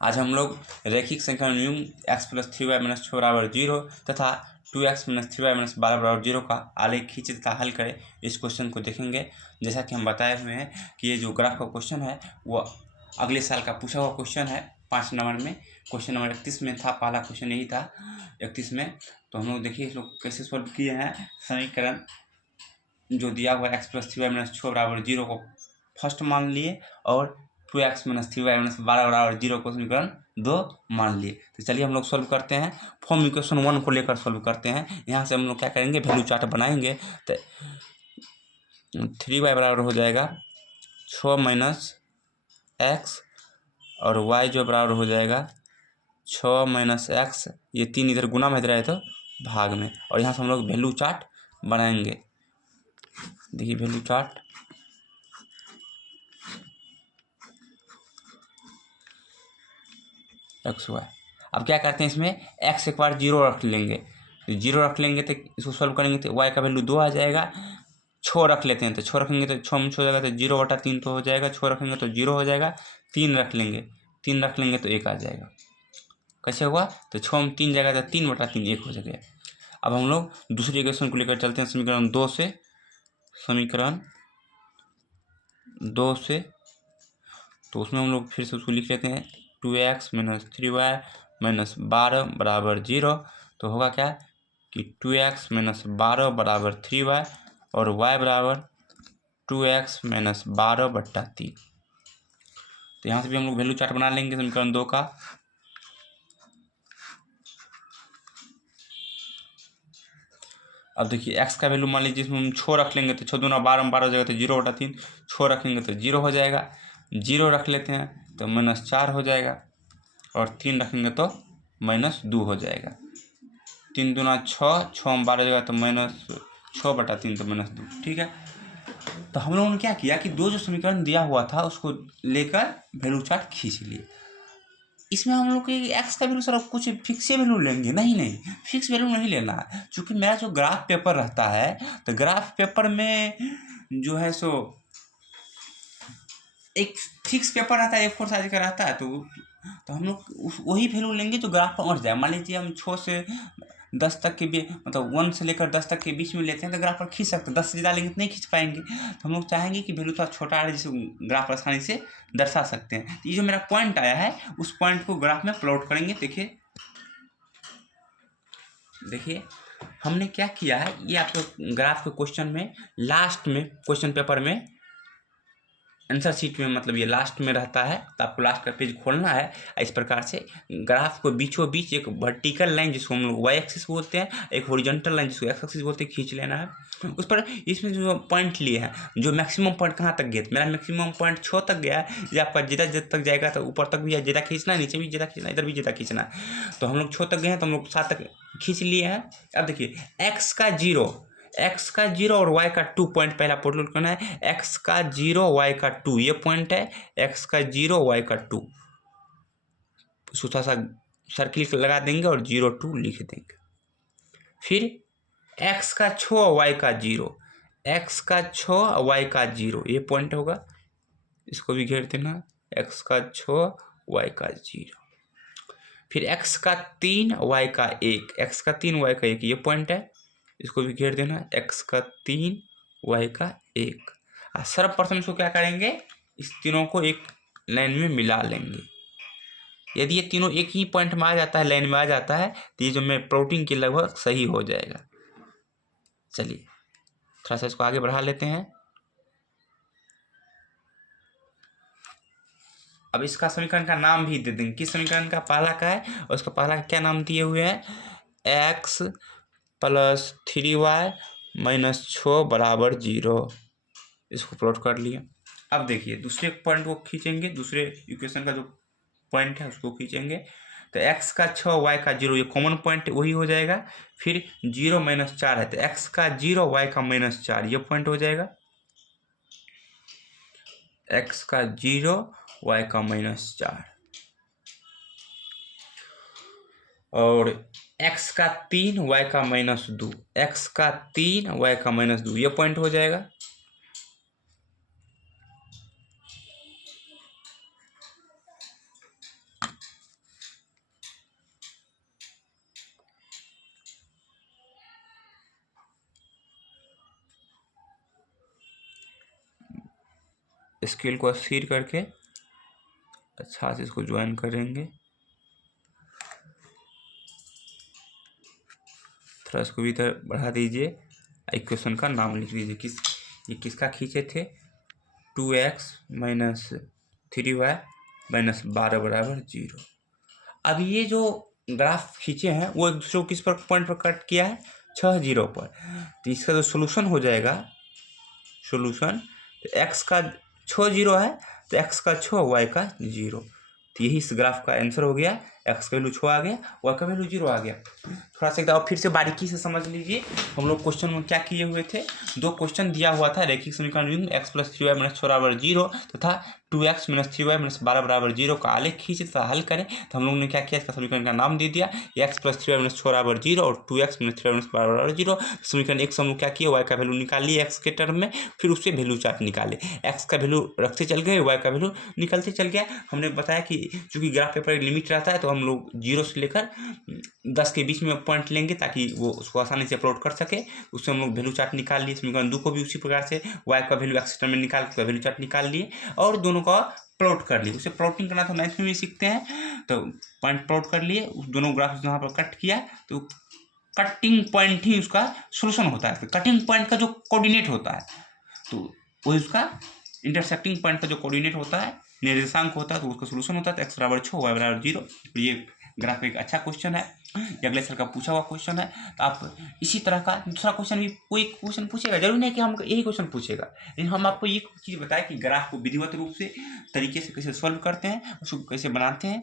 आज हम लोग रैखिक संख्या न्यून x + 3y - 6 = 0 तथा 2x - 3y - 12 = 0 का आलेख खींचे तथा हल करें। इस क्वेश्चन को देखेंगे। जैसा कि हम बताए हुए हैं कि ये जो ग्राफ का क्वेश्चन है वो अगले साल का पूछा हुआ क्वेश्चन है। 5 नंबर में क्वेश्चन नंबर 31 में था, पहला क्वेश्चन यही था 31 में। तो हम लोग देखिए इस लोग कैसे सॉल्व किए हैं। समीकरण जो दिया हुआ x + 3y - 6 = 0 को फर्स्ट मान लिए और 2x - 3y - 12 = 0 को समीकरण 2 मान लिए। तो चलिए हम लोग सॉल्व करते हैं। फॉर्म इक्वेशन 1 को लेकर सॉल्व करते हैं। यहाँ से हम लोग क्या करेंगे, वैल्यू चार्ट बनाएंगे। तो 3y बराबर हो जाएगा 6 - x और y जो बराबर हो जाएगा 6 - x, ये 3 इधर गुना में इधर आए तो भाग में, और यहाँ से हम लोग वैल्यू चार्ट बनाएंगे। देखिए वैल्यू चार्ट एक्स वाई। अब क्या करते हैं, इसमें x एक बार 0 रख लेंगे। 0 रख लेंगे तो इसको सॉल्व करेंगे तो y का वैल्यू 2 आ जाएगा। 6 रख लेते हैं तो 6 रखेंगे तो 6 में 6 हो जाएगा तो 0/3 तो हो जाएगा। 6 रखेंगे तो 0 हो जाएगा। 3 रख लेंगे, 3 रख लेंगे तो 1 आ जाएगा। कैसे हुआ, तो 6 में 3 जाएगा तो 3/3 1 हो जाएगा। अब हम लोग दूसरी इक्वेशन को लेकर चलते हैं समीकरण 2 से। समीकरण 2 से तो उसमें हम लोग फिर से उसको लिख लेते हैं 2x - 3y - 12 = 0। तो होगा क्या कि 2x - 12 = 3y और y बराबर 2x - 12/3। तो यहाँ से भी हम लोग वैल्यू चार्ट बना लेंगे समीकरण 2 का। अब देखिए x का वैल्यू मान लीजिए इसमें हम 6 रख लेंगे तो 6 दूना 12 में 12 हो जाएगा तो 0/3। 6 रखेंगे तो 0 हो जाएगा। 0 रख लेते हैं तो -4 हो जाएगा और 3 रखेंगे तो -2 हो जाएगा। 3 दूना 6, 6 में 12 हो जाएगा तो -6/3 तो -2। ठीक है, तो हम लोगों ने क्या किया कि दो जो समीकरण दिया हुआ था उसको लेकर वैल्यू चार्ट खींच लिए। इसमें हम लोग एक्स का वैल्यू सर कुछ फिक्स वैल्यू लेंगे, नहीं फिक्स वैल्यू नहीं लेना। क्योंकि मेरा जो ग्राफ पेपर रहता है तो ग्राफ पेपर में जो है सो एक फिक्स पेपर रहता है, A4 साइज का रहता है। तो हम लोग वही वैल्यू लेंगे जो ग्राफ पर अट जाए। मान लीजिए हम 6 से 10 तक के भी, मतलब 1 से लेकर 10 तक के बीच में लेते हैं तो ग्राफ पर खींच सकते हैं। 10 से ज़्यादा लेंगे तो नहीं खींच पाएंगे। तो हम लोग चाहेंगे कि वैल्यू थोड़ा छोटा है जिसे ग्राफ पर आसानी से दर्शा सकते हैं। तो ये जो मेरा पॉइंट आया है उस पॉइंट को ग्राफ में प्लॉट करेंगे। देखिए हमने क्या किया है, ये आपको ग्राफ के क्वेश्चन में लास्ट में क्वेश्चन पेपर में आंसर शीट में, मतलब ये लास्ट में रहता है तो आपको लास्ट का पेज खोलना है। इस प्रकार से ग्राफ को बीचों बीच एक वर्टिकल लाइन जिसको हम लोग वाई एक्सिस बोलते हैं, एक हॉरिजॉन्टल लाइन जिसको एक्स एक्सिस बोलते हैं, खींच लेना है। उस पर इसमें जो पॉइंट लिए हैं, जो मैक्सिमम पॉइंट कहाँ तक गए, मेरा मैक्सिमम पॉइंट 6 तक गया है। ये आपका ज़्यादा तक जाएगा तो ऊपर तक भी ज़्यादा खींचना है, नीचे भी ज़्यादा खींचना, इधर भी ज़्यादा खींचना है। तो हम लोग 6 तक गए हैं तो हम लोग 7 तक खींच लिए हैं। अब देखिए एक्स का 0 और y का 2 पॉइंट पहला पुट करना है। x का 0 y का 2 ये पॉइंट है। x का 0 y का 2 छोटा सा सर्किल लगा देंगे और 0 2 लिख देंगे। फिर x का 6 y का 0, x का 6 y का 0 ये पॉइंट होगा, इसको भी घेर देना। x का 6 y का 0। फिर x का 3 y का 1, x का 3 y का 1 ये पॉइंट है, इसको भी घेर देना। x का 3 y का 1। सर्वप्रथम इसको क्या करेंगे, इस तीनों को एक लाइन में मिला लेंगे। यदि ये तीनों एक ही पॉइंट में आ जाता है, लाइन में आ जाता है, तो ये जो मैं प्लॉटिंग के लगभग सही हो जाएगा। चलिए थोड़ा सा इसको आगे बढ़ा लेते हैं। अब इसका समीकरण का नाम भी दे देंगे। किस समीकरण का पहला का है और उसका पहला का क्या नाम दिए हुए हैं, x + 3y - 6 = 0। इसको प्लॉट कर लिया। अब देखिए दूसरे पॉइंट को खींचेंगे, दूसरे इक्वेशन का जो पॉइंट है उसको खींचेंगे। तो x का 6 y का 0 ये कॉमन पॉइंट वही हो जाएगा। फिर 0 - 4 है तो x का 0 y का -4 ये पॉइंट हो जाएगा। x का 0 y का -4 और x का 3 y का -2, x का 3 y का -2 ये पॉइंट हो जाएगा। स्केल को अस्थिर करके अच्छा से इसको ज्वाइन करेंगे। थोड़ा इसको भी इधर बढ़ा दीजिए। इक्वेशन का नाम लिख दीजिए। ये किसका खींचे थे? 2x माइनस 3y माइनस 12 बराबर 0। अब ये जो ग्राफ खींचे हैं वो एक दूसरे को किस पर पॉइंट पर कट किया है? 6 0 पर। तो इसका जो सोल्यूशन हो जाएगा, सोल्यूशन, तो x का 6 0 है तो x का 6 y का 0। तो यही इस ग्राफ का आंसर हो गया। x का वैल्यू 6 आ गया, y का वैल्यू 0 आ गया। थोड़ा सा एक बार फिर से बारीकी से समझ लीजिए। हम लोग क्वेश्चन में क्या किए हुए थे? दो क्वेश्चन दिया हुआ था रेखिक समीकरण युग्म x प्लस 3y माइनस 6 बराबर 0 तथा 2x माइनस 3y माइनस 12 बराबर 0 का आलेख खींचे तथा हल करें। तो हम लोग ने क्या किया? इसका समीकरण का नाम दे दिया x प्लस 3y माइनस 6 बराबर 0 और 2x माइनस 3y माइनस 12 बराबर 0। समीकरण एक से हम लोग क्या किए? y का वैल्यू निकाल लिए x के टर्म में, फिर उससे वैल्यू चार्ट निकाले। x का वैल्यू रखते चल गए, y का वैल्यू निकलते चल गया। हमने बताया कि चूंकि ग्राफ पेपर एक लिमिट रहता है तो हम लोग 0 से लेकर 10 के बीच में पॉइंट लेंगे ताकि वो उसको आसानी से अपलोड कर सके। उससे हम लोग वैल्यू चार्ट निकाल लिए। समीकरण 2 को भी उसी प्रकार से y का वैल्यू x टर्म में निकाल के वैल्यू चार्ट निकाल लिए और दोनों का प्लॉट कर लिए। उसे प्लॉटिंग करना तो मैथ में भी सीखते हैं। तो पॉइंट प्लॉट कर लिए, उस दोनों ग्राफ यहाँ पर कट किया तो कटिंग पॉइंट ही उसका सोल्यूशन होता है। कटिंग पॉइंट का जो कोऑर्डिनेट होता है तो वही उसका इंटरसेक्टिंग पॉइंट का जो कोऑर्डिनेट होता है, निर्देशांक होता है, तो उसका सोल्यूशन होता है। तो x बराबर 6 y बराबर 0। ये ग्राफ एक अच्छा क्वेश्चन है, ये अगले साल का पूछा हुआ क्वेश्चन है। तो आप इसी तरह का दूसरा क्वेश्चन भी कोई क्वेश्चन पूछेगा, जरूरी नहीं कि हम यही क्वेश्चन पूछेगा, लेकिन हम आपको ये चीज़ बताएं कि ग्राफ को विधिवत रूप से तरीके से कैसे सॉल्व करते हैं, उसको कैसे बनाते हैं।